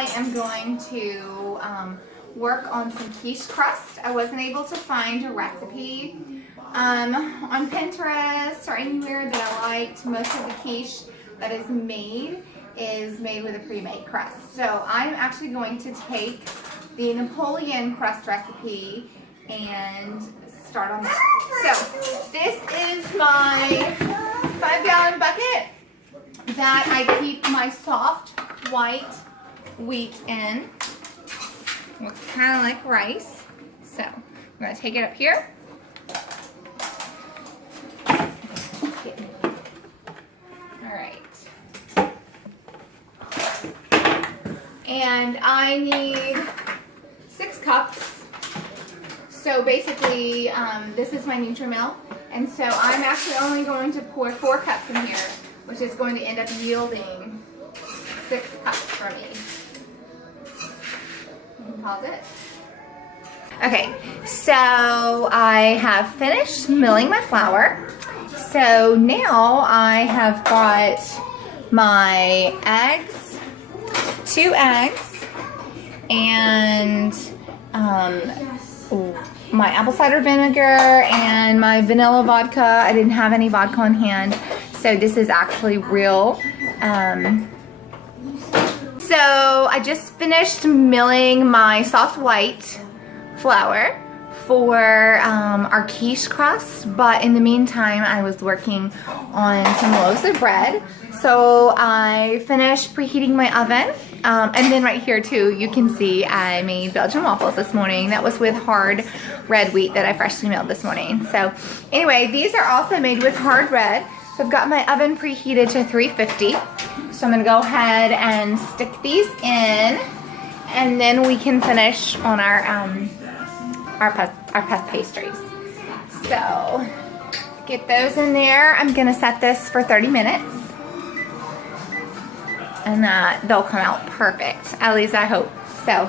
I am going to work on some quiche crust. I wasn't able to find a recipe on Pinterest or anywhere that I liked. Most of the quiche that is made with a pre-made crust. So I'm actually going to take the Napoleon crust recipe and start on that. So this is my 5-gallon bucket that I keep my soft white wheat in. Looks kind of like rice. So I'm going to take it up here. Alright. And I need 6 cups. So basically, this is my Nutri-Milk. And so I'm actually only going to pour 4 cups in here, which is going to end up yielding 6 cups for me. Pause it. Okay, so I have finished milling my flour. So now I have got my eggs, 2 eggs, and my apple cider vinegar and my vanilla vodka. I didn't have any vodka on hand, so this is actually real. So I just finished milling my soft white flour for our quiche crust, but in the meantime I was working on some loaves of bread. So I finished preheating my oven, and then right here too you can see I made Belgian waffles this morning. That was with hard red wheat that I freshly milled this morning. So anyway, these are also made with hard red. So I've got my oven preheated to 350. So I'm going to go ahead and stick these in, and then we can finish on our puff pastries. So get those in there. I'm going to set this for 30 minutes, and they'll come out perfect. At least I hope so.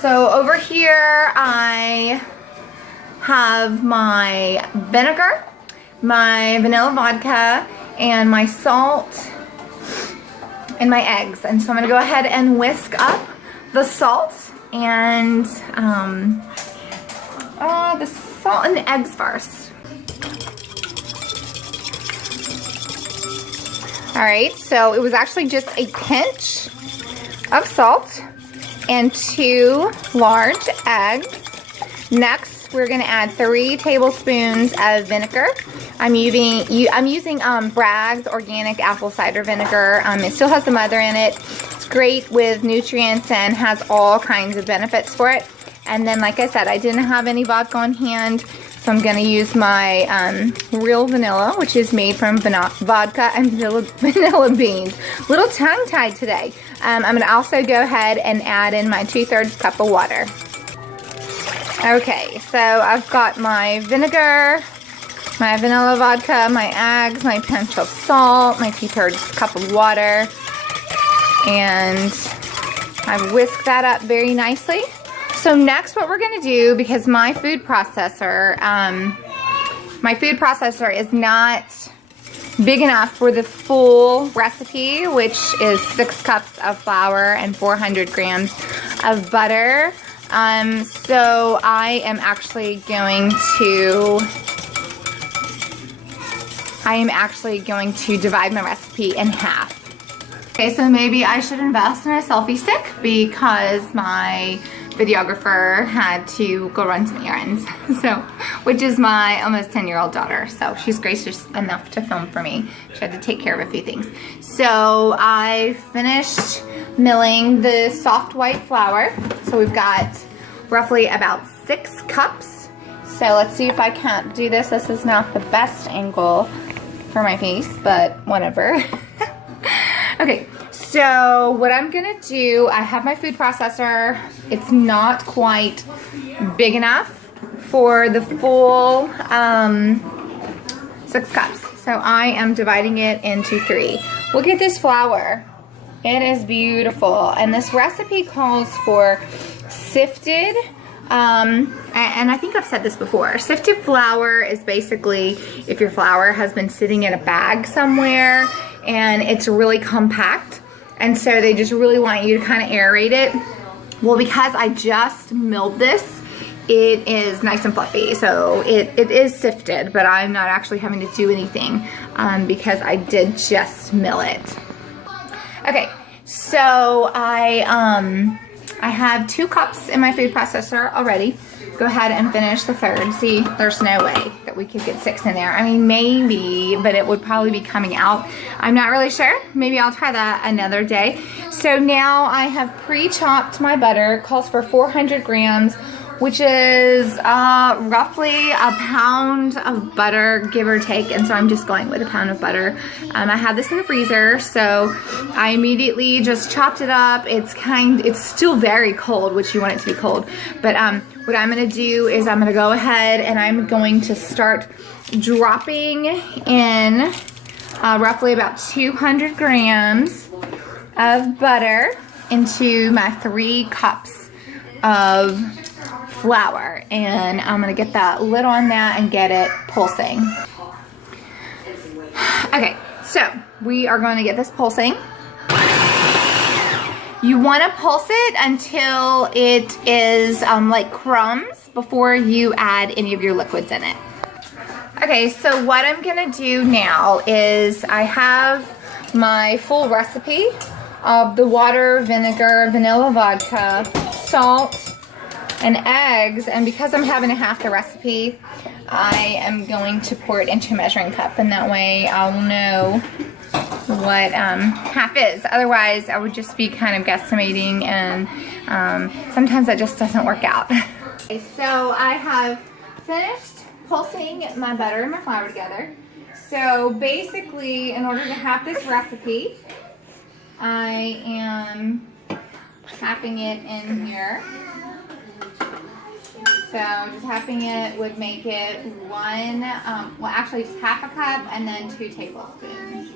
So over here I have my vinegar, my vanilla vodka, and my salt, and my eggs. And so I'm going to go ahead and whisk up the salt and the eggs first. Alright, so it was actually just a pinch of salt and 2 large eggs. Next, we're going to add 3 tablespoons of vinegar. I'm using Bragg's organic apple cider vinegar. It still has the mother in it. It's great with nutrients and has all kinds of benefits for it. And then, like I said, I didn't have any vodka on hand, so I'm going to use my real vanilla, which is made from vodka and vanilla beans. A little tongue-tied today. I'm going to also go ahead and add in my 2/3 cup of water. Okay, so I've got my vinegar, my vanilla vodka, my eggs, my pinch of salt, my 2/3 cup of water, and I whisk that up very nicely. So next what we're going to do, because my food processor is not big enough for the full recipe, which is 6 cups of flour and 400 grams of butter. So I am actually going to divide my recipe in half. Okay, so maybe I should invest in a selfie stick because my videographer had to go run some errands, which is my almost 10-year-old daughter. So she's gracious enough to film for me. She had to take care of a few things. So I finished milling the soft white flour. So we've got roughly about 6 cups. So let's see if I can't do this. This is not the best angle for my face, but whatever. Okay, so what I'm gonna do, I have my food processor. It's not quite big enough for the full 6 cups. So I am dividing it into 3. Look at this flour. It is beautiful. And this recipe calls for sifted, and I think I've said this before. Sifted flour is basically if your flour has been sitting in a bag somewhere and it's really compact. And so they just really want you to kind of aerate it. Well, because I just milled this, it is nice and fluffy. So it is sifted, but I'm not actually having to do anything because I did just mill it. Okay, so I have 2 cups in my food processor already. Go ahead and finish the third. See, there's no way that we could get 6 in there. I mean, maybe, but it would probably be coming out. I'm not really sure. Maybe I'll try that another day. So now I have pre-chopped my butter. It calls for 400 grams, which is roughly a pound of butter, give or take. And so I'm just going with a pound of butter. I had this in the freezer, so I immediately just chopped it up. It's still very cold, which you want it to be cold. But what I'm gonna do is I'm gonna go ahead and I'm going to start dropping in roughly about 200 grams of butter into my 3 cups of flour, and I'm gonna get that lid on that and get it pulsing. Okay, so we are going to get this pulsing. You want to pulse it until it is like crumbs before you add any of your liquids in it. Okay, so what I'm gonna do now is I have my full recipe of the water, vinegar, vanilla vodka, salt, and eggs, and because I'm having to half the recipe, I am going to pour it into a measuring cup, and that way I'll know what half is. Otherwise, I would just be kind of guesstimating, and sometimes that just doesn't work out. Okay, so I have finished pulsing my butter and my flour together. So basically, in order to have this recipe, I am halving it in here. So just halving it would make it 1, well actually just half a cup and then 2 tablespoons.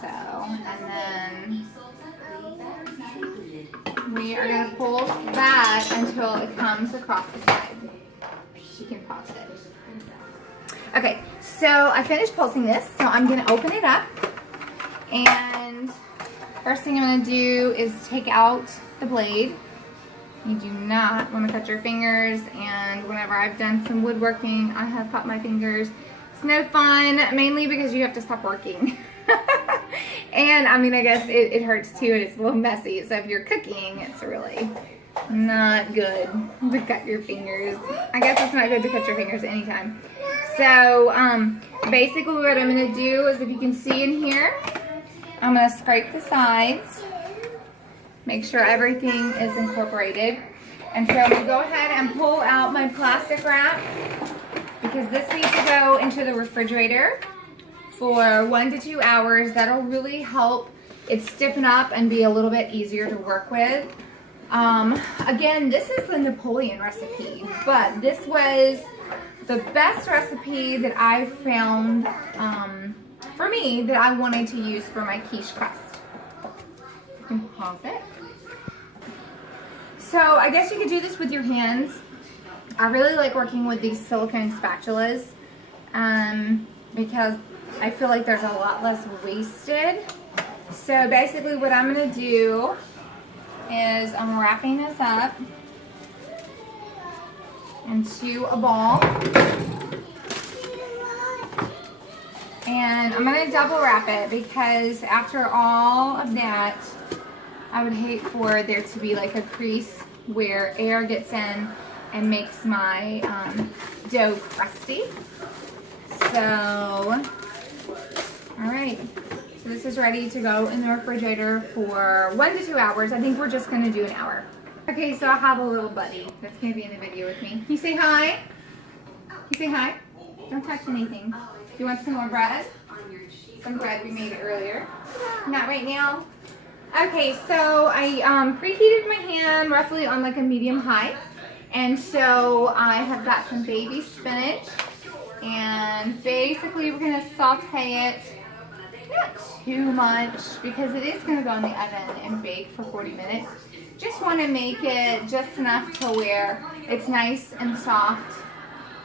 So, and then we are going to pulse that until it comes across the side. You can pause it. Okay, so I finished pulsing this, so I'm going to open it up. And first thing I'm going to do is take out the blade. You do not want to cut your fingers, and whenever I've done some woodworking, I have cut my fingers. It's no fun, mainly because you have to stop working. And I mean, I guess it hurts too, and it's a little messy. So if you're cooking, it's really not good to cut your fingers. I guess it's not good to cut your fingers anytime. So basically what I'm going to do is, if you can see in here, I'm going to scrape the sides. Make sure everything is incorporated. And so I'm going to go ahead and pull out my plastic wrap, because this needs to go into the refrigerator for 1 to 2 hours. That'll really help it stiffen up and be a little bit easier to work with. Again, this is the Napoleon recipe, but this was the best recipe that I found for me that I wanted to use for my quiche crust. You can pause it. So I guess you could do this with your hands. I really like working with these silicone spatulas because I feel like there's a lot less wasted. So basically what I'm going to do is I'm wrapping this up into a ball. And I'm going to double wrap it, because after all of that, I would hate for there to be like a crease where air gets in and makes my dough crusty. So, alright. So this is ready to go in the refrigerator for 1 to 2 hours. I think we're just going to do an hour. Okay, so I have a little buddy that's going to be in the video with me. Can you say hi? Can you say hi? Don't touch anything. Do you want some more bread? Some bread we made earlier. Not right now. Okay, so I preheated my pan roughly on like a medium high. And so I have got some baby spinach. And basically we're going to saute it, not too much, because it is going to go in the oven and bake for 40 minutes. Just want to make it just enough to where it's nice and soft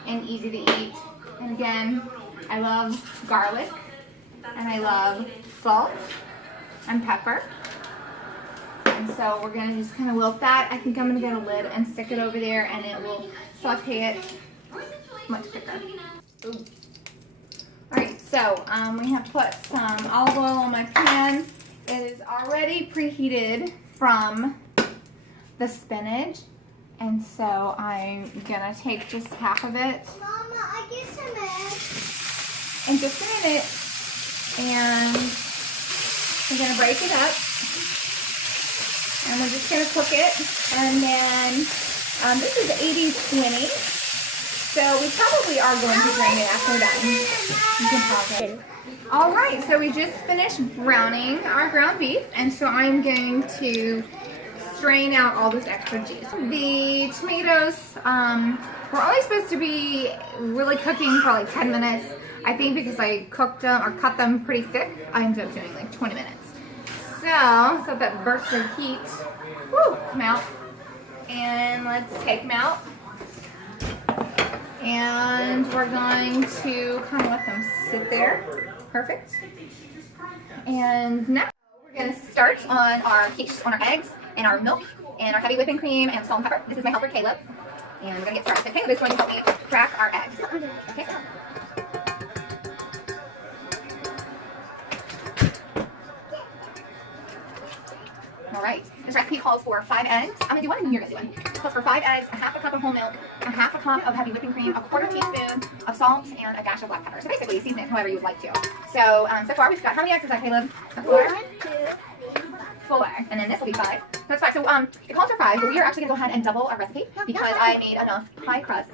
and easy to eat. And again, I love garlic, and I love salt and pepper. And so we're gonna just kind of wilt that. I think I'm gonna get a lid and stick it over there, and it will saute it much quicker. Ooh. Alright, so we have put some olive oil on my pan. It is already preheated from the spinach, and so I'm gonna take just half of it. Mama, I get some eggs. In just a minute, and I'm gonna break it up, and we're just gonna cook it, and then this is 80-20, so we probably are going to drain it after that. You can pause it. All right, so we just finished browning our ground beef, and so I'm going to strain out all this extra juice. The tomatoes were only supposed to be really cooking for like 10 minutes. I think because I cooked them or cut them pretty thick, I ended up doing like 20 minutes. So that burst of heat, woo, come out. And let's take them out. And we're going to kind of let them sit there. Perfect. And now we're going to start on our quiche, on our eggs, and our milk, and our heavy whipping cream, and salt and pepper. This is my helper, Caleb. And we're going to get started. So Caleb is going to help me crack our eggs. Okay. Alright, this recipe calls for 5 eggs. I'm going to do one and you're going to do one. It calls for 5 eggs, a half a cup of whole milk, a half a cup of heavy whipping cream, a quarter teaspoon of salt, and a dash of black pepper. So basically, season it however you would like to. So, so far we've got, how many eggs is that, Caleb? 4? 1, 2, 3, 4. And then this will be 5. That's 5. So, it calls for 5, but we are actually going to go ahead and double our recipe because I made enough pie crust.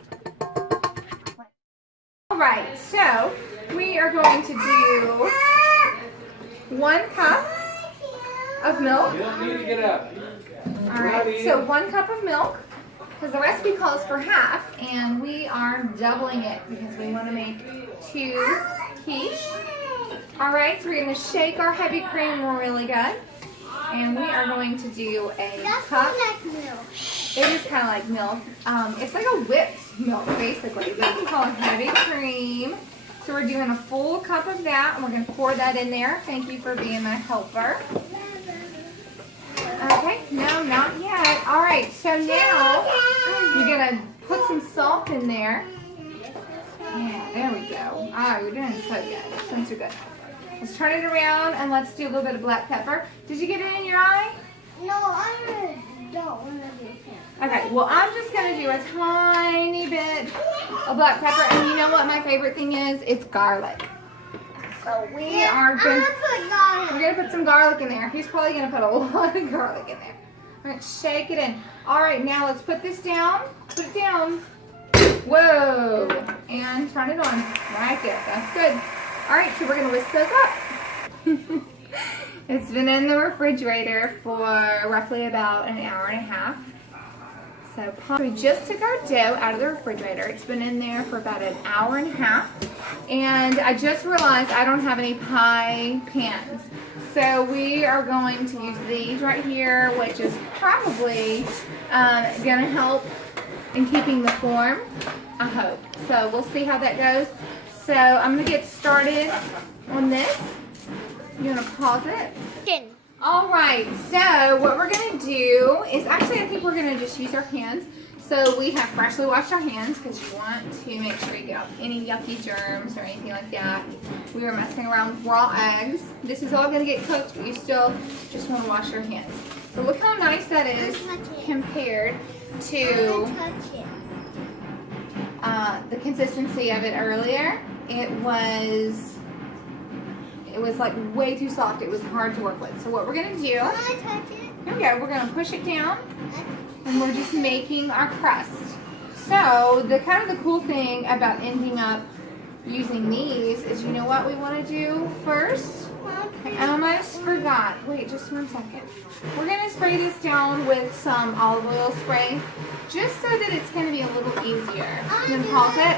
Alright, so we are going to do 1 cup of milk. You don't need to get up. Alright, so 1 cup of milk, because the recipe calls for half, and we are doubling it because we want to make 2 quiche. Alright, so we're going to shake our heavy cream really good, and we are going to do a cup. like milk. It is kind of like milk. It's like a whipped milk, basically, but you can call it heavy cream. So we're doing a full cup of that, and we're going to pour that in there. Thank you for being my helper. Okay, no, not yet. All right, so now you're going to put some salt in there. Yeah, there we go. All right, we're doing so good. Things are good. Let's turn it around, and let's do a little bit of black pepper. Did you get it in your eye? No, I don't want to do that. Okay, well, I'm just going to do a tiny bit of black pepper, and you know what my favorite thing is? It's garlic. So we are going to put some garlic in there. He's probably going to put a lot of garlic in there. All right, shake it in. All right, now let's put this down. Put it down. Whoa. And turn it on. Right there. That's good. All right, so we're going to whisk those up. It's been in the refrigerator for roughly about an hour and a half. So we just took our dough out of the refrigerator. It's been in there for about an hour and a half. And I just realized I don't have any pie pans. So we are going to use these right here, which is probably going to help in keeping the form, I hope. So we'll see how that goes. So I'm going to get started on this. You want to pause it? Alright, so what we're going to do is, actually I think we're going to just use our hands. So we have freshly washed our hands because you want to make sure you get off any yucky germs or anything like that. We were messing around with raw eggs. This is all going to get cooked, but you still just want to wash your hands. So look how nice that is compared to the consistency of it earlier. It was like way too soft. It was hard to work with. So what we're going to do, here we go, we're going to push it down, and we're just making our crust. So the kind of the cool thing about ending up using these is, you know what we want to do first? I almost forgot. Wait, just 1 second. We're going to spray this down with some olive oil spray, just so that it's going to be a little easier. Then pause it.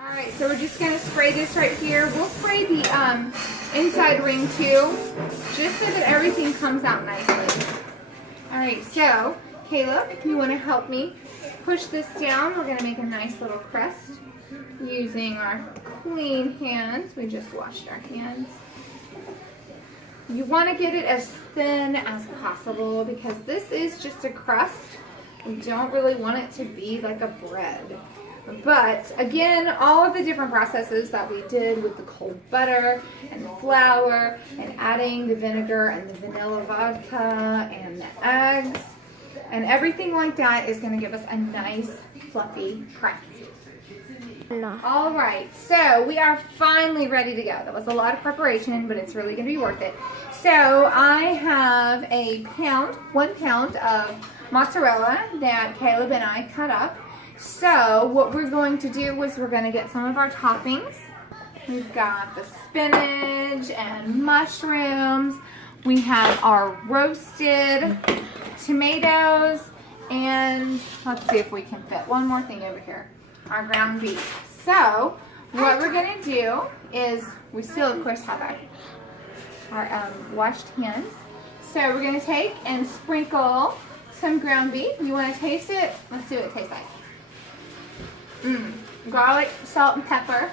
Alright, so we're just going to spray this right here. We'll spray the inside ring too, just so that everything comes out nicely. Alright, so Caleb, if you want to help me push this down, we're going to make a nice little crust using our clean hands. We just washed our hands. You want to get it as thin as possible because this is just a crust. We don't really want it to be like a bread. But again, all of the different processes that we did with the cold butter and the flour and adding the vinegar and the vanilla vodka and the eggs and everything like that is going to give us a nice fluffy crust. No. All right, so we are finally ready to go. That was a lot of preparation, but it's really going to be worth it. So I have 1 pound of mozzarella that Caleb and I cut up. So what we're going to do is we're going to get some of our toppings. We've got the spinach and mushrooms. We have our roasted tomatoes, and let's see if we can fit one more thing over here. Our ground beef. So what we're going to do is, we still of course have our washed hands. So we're going to take and sprinkle some ground beef. You want to taste it? Let's see what it tastes like. Garlic, salt, and pepper.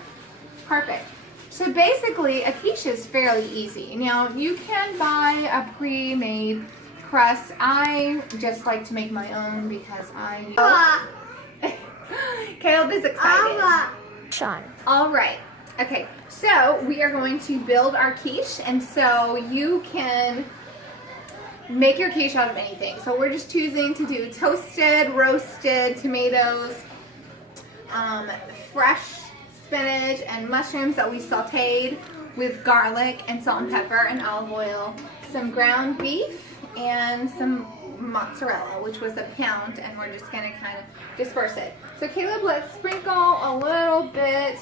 Perfect. So basically a quiche is fairly easy. Now you can buy a pre-made crust. I just like to make my own because Caleb is excited. Sean. All right. Okay, so we are going to build our quiche, and so you can make your quiche out of anything. So we're just choosing to do toasted, roasted tomatoes, fresh spinach and mushrooms that we sauteed with garlic and salt and pepper and olive oil, some ground beef, and some mozzarella, which was 1 pound, and we're just going to kind of disperse it. So Caleb, let's sprinkle a little bit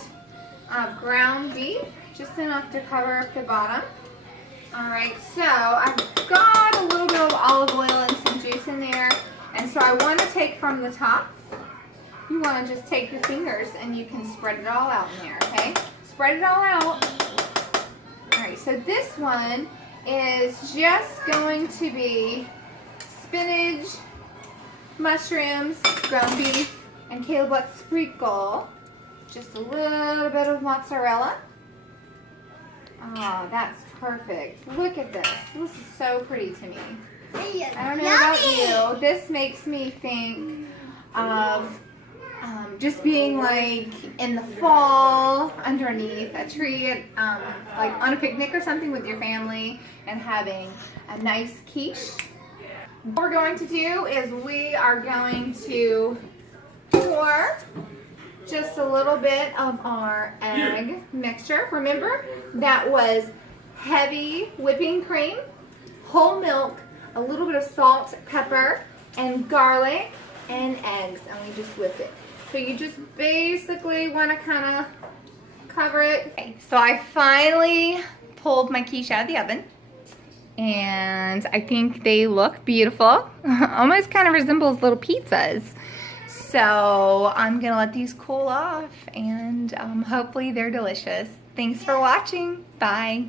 of ground beef, just enough to cover up the bottom. Alright, so I've got a little bit of olive oil and some juice in there, and so I want to take from the top. You want to just take your fingers and you can spread it all out in there, okay? Spread it all out. Alright, so this one is just going to be spinach, mushrooms, ground beef, and Caleb, let's sprinkle just a little bit of mozzarella. Oh, that's perfect. Look at this. This is so pretty to me. I don't know about you. This makes me think of just being like in the fall underneath a tree, like on a picnic or something with your family and having a nice quiche. What we're going to do is we are going to pour just a little bit of our egg mixture. Remember, that was heavy whipping cream, whole milk, a little bit of salt, pepper, and garlic, and eggs, and we just whipped it. So you just basically want to kind of cover it. Okay, so I finally pulled my quiche out of the oven, and I think they look beautiful. Almost kind of resembles little pizzas. So I'm gonna let these cool off, and hopefully they're delicious. Thanks for watching. Bye.